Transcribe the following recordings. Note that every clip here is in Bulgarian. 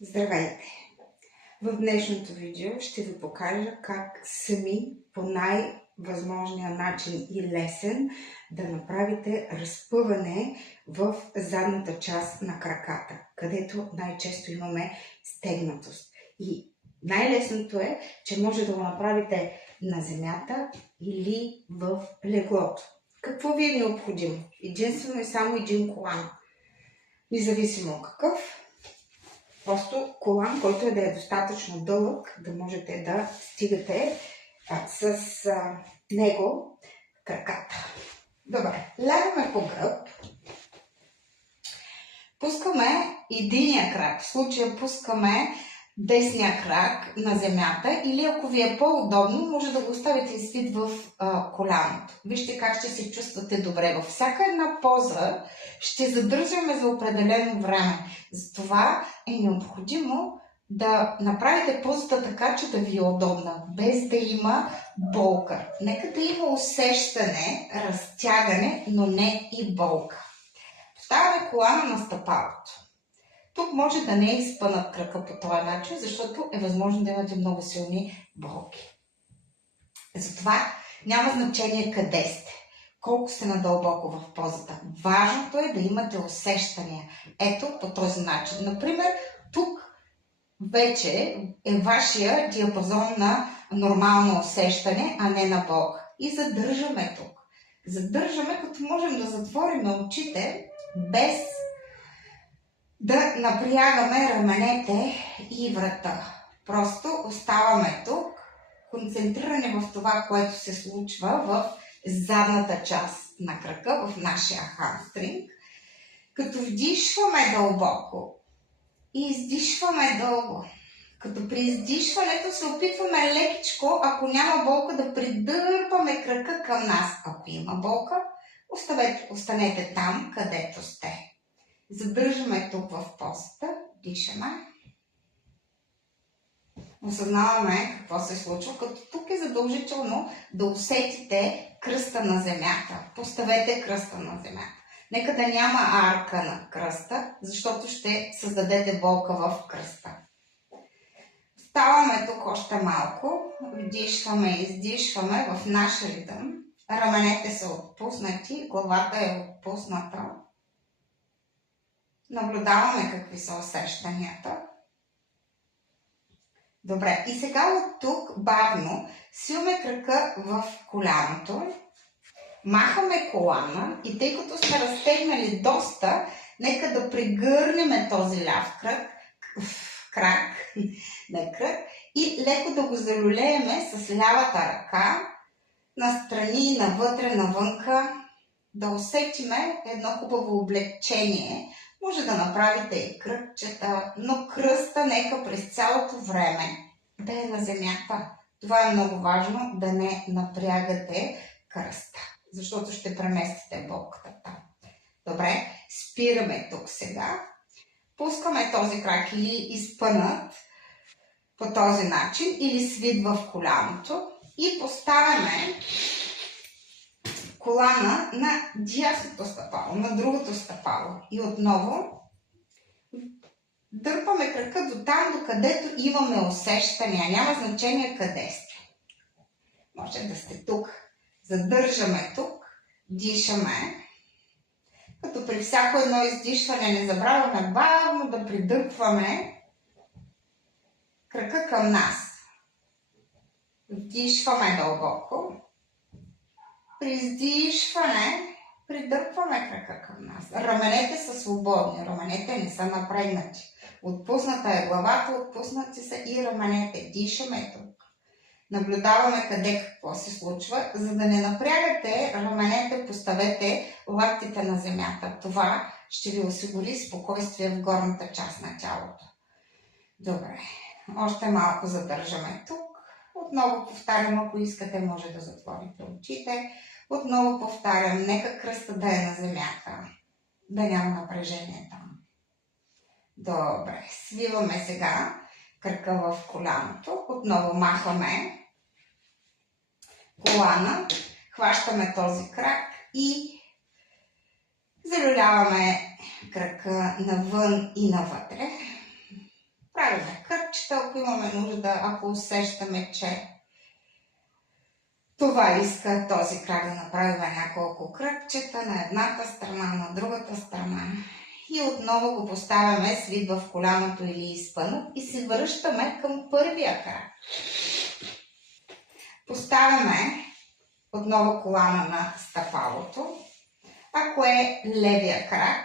Здравейте! В днешното видео ще ви покажа как сами по най-възможния начин и лесен да направите разпъване в задната част на краката, където най-често имаме стегнатост. И най-лесното е, че може да го направите на земята или в леглото. Какво ви е необходимо? Единствено и само един колан. Независимо какъв. Просто колан, който е да е достатъчно дълъг, да можете да стигате с него краката. Добре, лягаме по гръб. Пускаме единия крак. В случая пускаме десния крак на земята или ако ви е по-удобно, може да го оставите свит в коляното. Вижте как ще се чувствате добре. Във всяка една поза ще задържаме за определено време. Затова е необходимо да направите позата така, че да ви е удобна, без да има болка. Нека да има усещане, разтягане, но не и болка. Поставяме колана на стъпалото. Тук може да не е изпънат крака по този начин, защото е възможно да имате много силни болки. Затова няма значение къде сте, колко сте надълбоко в позата. Важното е да имате усещания. Ето по този начин. Например, тук вече е вашия диапазон на нормално усещане, а не на болка. И задържаме тук. Задържаме, като можем да затворим очите, без да напрягаме раменете и врата. Просто оставаме тук, концентрирани в това, което се случва в задната част на крака, в нашия хамстринг, като вдишваме дълбоко и издишваме дълго. Като при издишването се опитваме лекичко, ако няма болка, да придърпаме крака към нас. Ако има болка, останете там, където сте. Задържаме тук в позата, дишаме. Осъзнаваме какво се случва, като тук е задължително да усетите кръста на земята. Поставете кръста на земята. Нека да няма арка на кръста, защото ще създадете болка в кръста. Ставаме тук още малко, вдишваме и издишваме в наш ритъм. Раменете са отпуснати, главата е отпусната. Наблюдаваме какви са усещанията. Добре, и сега от тук бавно свиваме крака в коляното, махаме колана и тъй като сме разтегнали доста, нека да прегърнем този ляв крак и леко да го залюлееме с лявата ръка настрани, навътре, навънка, да усетиме едно хубаво облегчение. Може да направите и кръгчета, но кръста нека през цялото време да е на земята. Това е много важно, да не напрягате кръста, защото ще преместите болката там. Добре, спираме тук сега. Пускаме този крак или изпънат по този начин, или свит в коляното и поставяме колана на дясното стъпало, на другото стъпало. И отново дърпаме крака до там, докъдето имаме усещания. Няма значение къде сте. Може да сте тук. Задържаме тук, дишаме. Като при всяко едно издишване не забравяме бавно да придърпваме крака към нас. Вдишваме дълбоко. При издишване придърпваме крака към нас. Раменете са свободни, раменете не са напрегнати. Отпусната е главата, отпуснати са и раменете. Дишаме тук. Наблюдаваме къде какво се случва. За да не напрягате раменете, поставете лактите на земята. Това ще ви осигури спокойствие в горната част на тялото. Добре. Още малко задържаме тук. Отново повтарям, ако искате, може да затворите очите. Отново повтарям, нека кръста да е на земята, да няма напрежение там. Добре, свиваме сега кръка в коляното. Отново махаме колана, хващаме този крак и залюляваме крака навън и навътре. правиме кръгчета, ако имаме нужда, ако усещаме, че това иска този крак да направим няколко кръгчета на едната страна, на другата страна. И отново го поставяме свит в коляното или изпънат и се връщаме към първия крак. Поставяме отново колана на стъпалото. Ако е левия крак,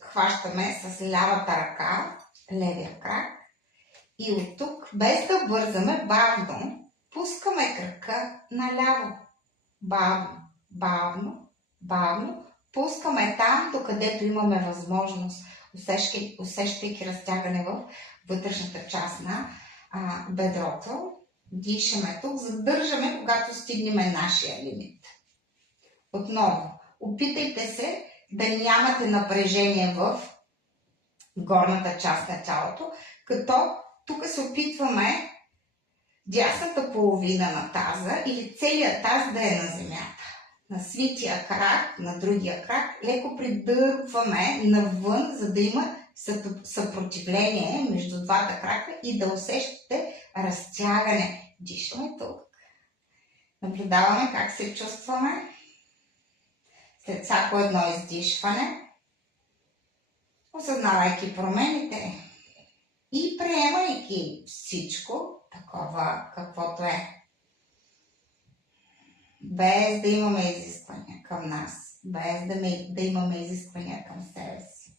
хващаме с лявата ръка левия крак и от тук, без да бързаме, бавно пускаме кръка наляво. Бавно, бавно, бавно. Пускаме там, докъдето имаме възможност, усещайки разтягане в вътрешната част на бедрото. Дишаме тук, задържаме, когато стигнем нашия лимит. Отново, опитайте се да нямате напрежение в горната част на тялото, като тук се опитваме дясната половина на таза или целият таз да е на земята. На свития крак, на другия крак, леко придърпваме навън, за да има съпротивление между двата крака и да усещате разтягане. Дишаме тук. Наблюдаваме как се чувстваме след всяко едно издишване, осъзнавайки промените и приемайки всичко такова, каквото е. Без да имаме изисквания към нас, без да имаме изисквания към себе си.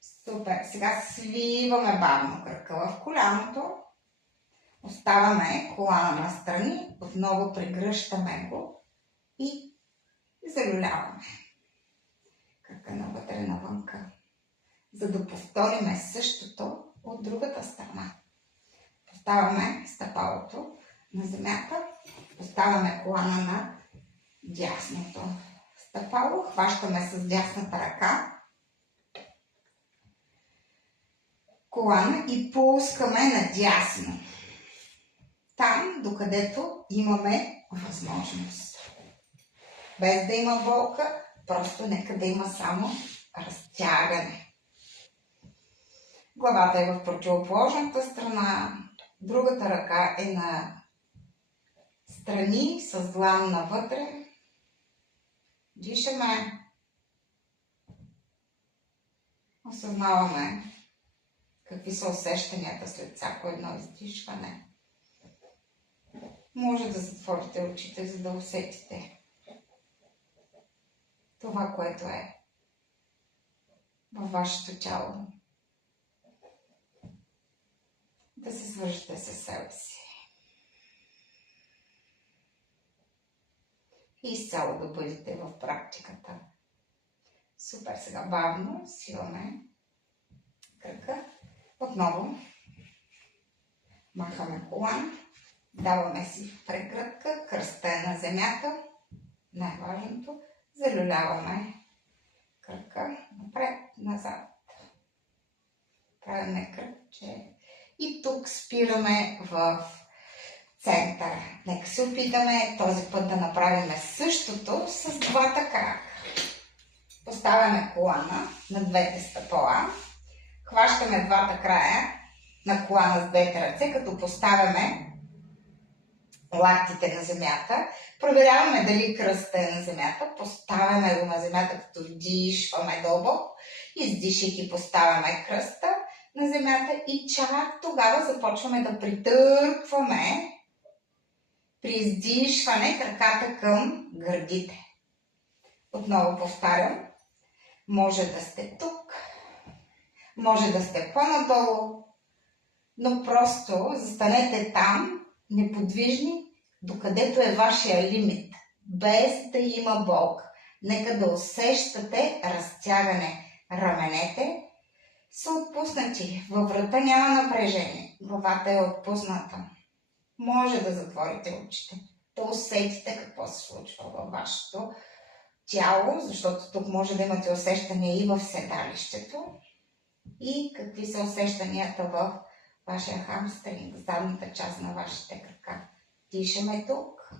Супер! Сега свиваме бавно кръка в коляното. Оставаме колана настрани, отново прегръщаме го и залюляваме кръка навътре навънка, за да повториме същото от другата страна. Поставяме стъпалото на земята, поставяме колана на дясното стъпало, хващаме с дясната ръка колана и пускаме надясно. Там, докъдето имаме възможност. Без да има болка, просто нека да има само разтягане. Главата е в противоположната страна, другата ръка е на страни с длан навътре. Дишаме. Осъзнаваме какви са усещанията след всяко едно издишване. Може да затворите очите, за да усетите това, което е във вашето тяло. Да се свържете със себе си. И изцяло да бъдете в практиката. Супер, сега бавно свиваме кръка. Отново махаме колан. Даваме си прегръдка, кръста е на земята. Най-важното. Залюляваме кръка напред, назад. Правиме кръгче. И тук спираме в центъра. Нека се опитаме този път да направим същото с двата крака. Поставяме колана на двете стъпала. Хващаме двата края на колана с двете ръце, като поставяме лактите на земята. Проверяваме дали кръста е на земята. Поставяме го на земята, като дишваме дълбоко. Издишайки поставяме кръста на земята и чак тогава започваме да притъркваме при издишване краката към гърдите. Отново повтарям, може да сте тук, може да сте по-надолу, но просто застанете там, неподвижни, докъдето е вашия лимит, без да има болка. Нека да усещате разтягане. Раменете са отпуснати. Във врата няма напрежение. Главата е отпусната. Може да затворите очите, да усетите какво се случва във вашето тяло, защото тук може да имате усещания и в седалището. И какви са усещанията в вашия хамстринг, задната част на вашите крака. Дишаме тук.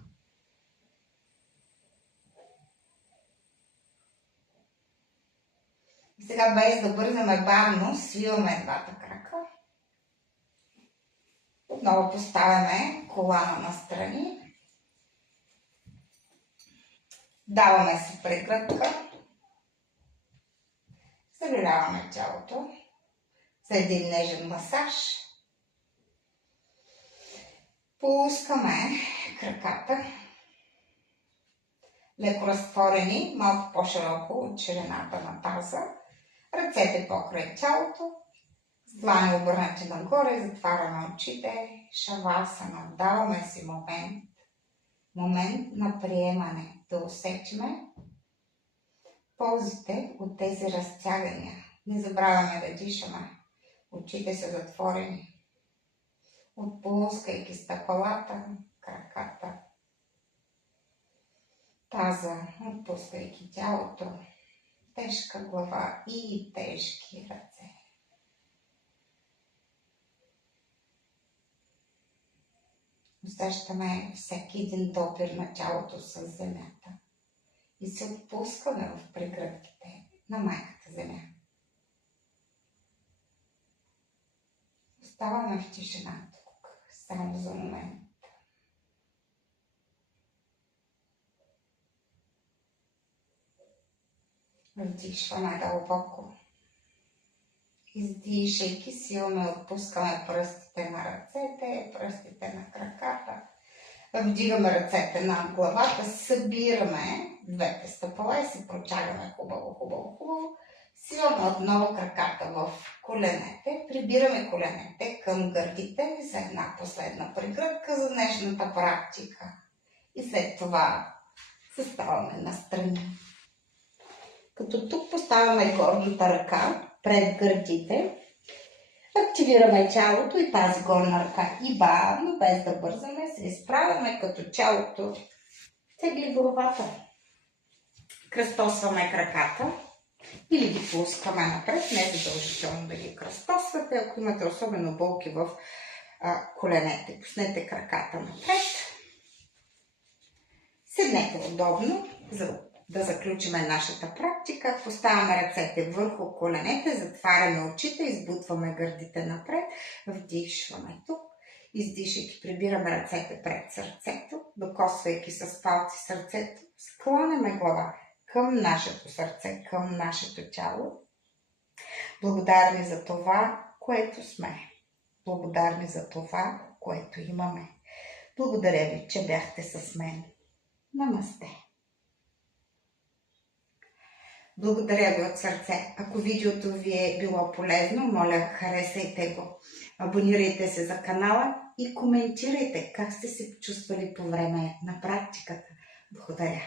И сега без да бързаме бавно, свиваме двата крака. Отново поставяме колана настрани. Даваме си прегръдка. Забеляваме тялото за един нежен масаж. Пускаме краката. Леко разтворени, малко по-широко от ширината на таза. Ръцете покрай тялото. С длани обърнати нагоре, затваряме очите. Шавасана. Даваме си момент на приемане. Да усетиме ползите от тези разтягания. Не забравяме да дишаме. Очите са затворени. Отпускайки стъпалата, краката, таза, отпускайки тялото, тежка глава и тежки ръце. Усещаме всеки един допир на тялото с земята и се отпускаме в прегръдките на майката земя. Оставаме в тишина тук, само за момент. Вдишваме дълбоко. Издишайки силно отпускаме пръстите на ръцете, пръстите на краката. Вдигаме ръцете над главата, събираме двете стъпала и се протягаме хубаво. Свиваме отново краката в коленете, прибираме коленете към гърдите за една последна прегръдка за днешната практика. И след това се ставаме настрани. Като тук поставяме горната ръка пред гърдите, активираме тялото и тази горна ръка и бавно, без да бързаме, се изправяме като тялото тегли главата. Кръстосваме краката или ги пускаме напред, не задължително да ги кръстосвате. Ако имате особено болки в коленете, пуснете краката напред. Седнете удобно, за да заключим нашата практика. Поставяме ръцете върху коленете, затваряме очите, избутваме гърдите напред, вдишваме тук, издишайки прибираме ръцете пред сърцето, докосвайки с палци сърцето, скланяме глава към нашето сърце, към нашето тяло. Благодарни за това, което сме. Благодарни за това, което имаме. Благодаря ви, че бяхте с мен. Намасте! Благодаря ви от сърце. Ако видеото ви е било полезно, моля, харесайте го. Абонирайте се за канала и коментирайте как сте се чувствали по време на практиката. Благодаря.